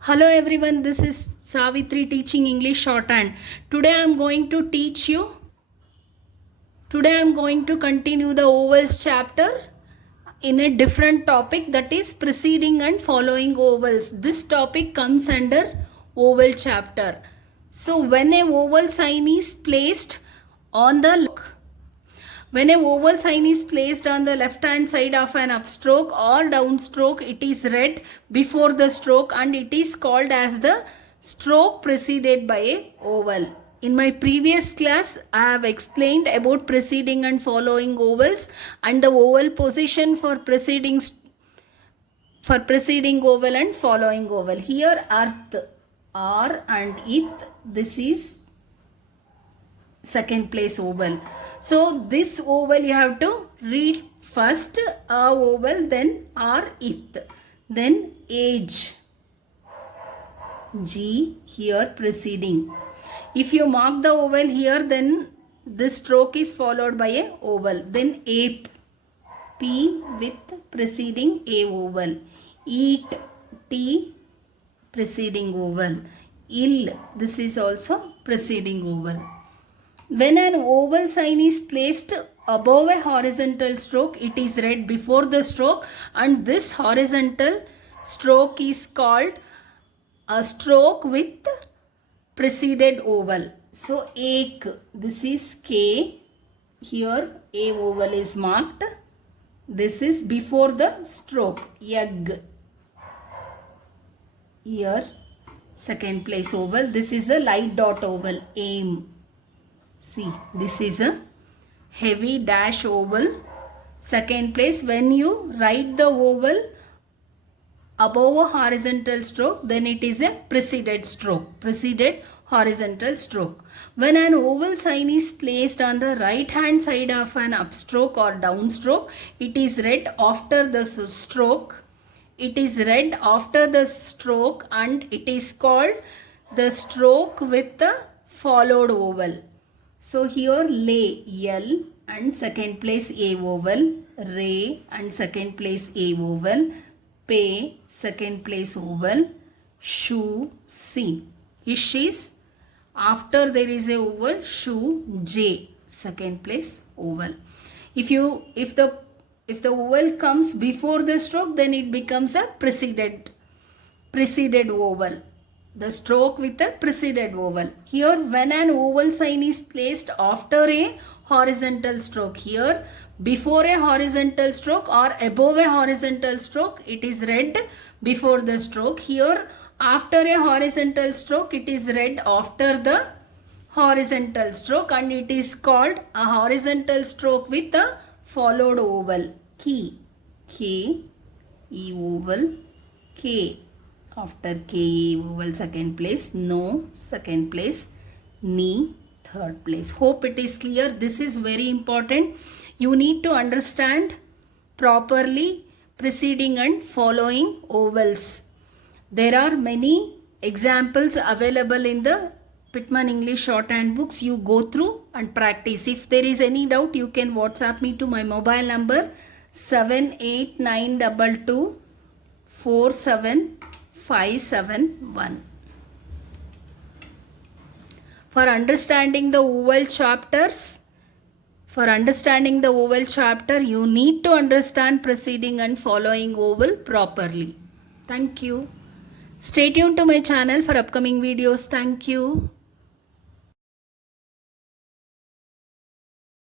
Hello everyone, this is Savithri teaching English shorthand. Today I am going to continue the vowels chapter in a different topic, that is preceding and following vowels. This topic comes under vowel chapter. So when a vowel sign is placed on the when a vowel sign is placed on the left hand side of an upstroke or downstroke, it is read before the stroke and it is called as the stroke preceded by a vowel. In my previous class, I have explained about preceding and following vowels and the vowel position for preceding vowel and following vowel. Here arth, R and ith, this is second place vowel. So this vowel you have to read first a vowel, then R, ith, then age, G, here preceding. If you mark the vowel here, then this stroke is followed by a vowel. Then ape, P with preceding a vowel. Eat, T, preceding vowel. Ill, this is also preceding vowel. When an vowel sign is placed above a horizontal stroke, it is read before the stroke, and this horizontal stroke is called a stroke with preceded vowel. So, ek, this is K, here a vowel is marked. This is before the stroke. Yag, here second place vowel. This is a light dot vowel. Aim. See, this is a heavy dash vowel. Second place, when you write the vowel above a horizontal stroke, then it is a preceded stroke, preceded horizontal stroke. When an vowel sign is placed on the right hand side of an upstroke or downstroke, it is read after the stroke. It is read after the stroke and it is called the stroke with the followed vowel. So here lay, L and second place a vowel, ray and second place a vowel, pay second place vowel, shoe, C. Ish is after there is a vowel, shoe, J second place vowel. If the vowel comes before the stroke, then it becomes a preceded vowel. The stroke with a preceded vowel. Here when an vowel sign is placed after a horizontal stroke, here before a horizontal stroke or above a horizontal stroke, it is read before the stroke. Here after a horizontal stroke, it is read after the horizontal stroke and it is called a horizontal stroke with a followed vowel. Key, K, E vowel, K. After K, vowel second place, no second place, ni third place. Hope it is clear. This is very important. You need to understand properly preceding and following vowels. There are many examples available in the Pitman English shorthand books. You go through and practice. If there is any doubt, you can WhatsApp me to my mobile number 78922 47571. For understanding the vowel chapter, you need to understand preceding and following vowel properly. Thank you. Stay tuned to my channel for upcoming videos. Thank you.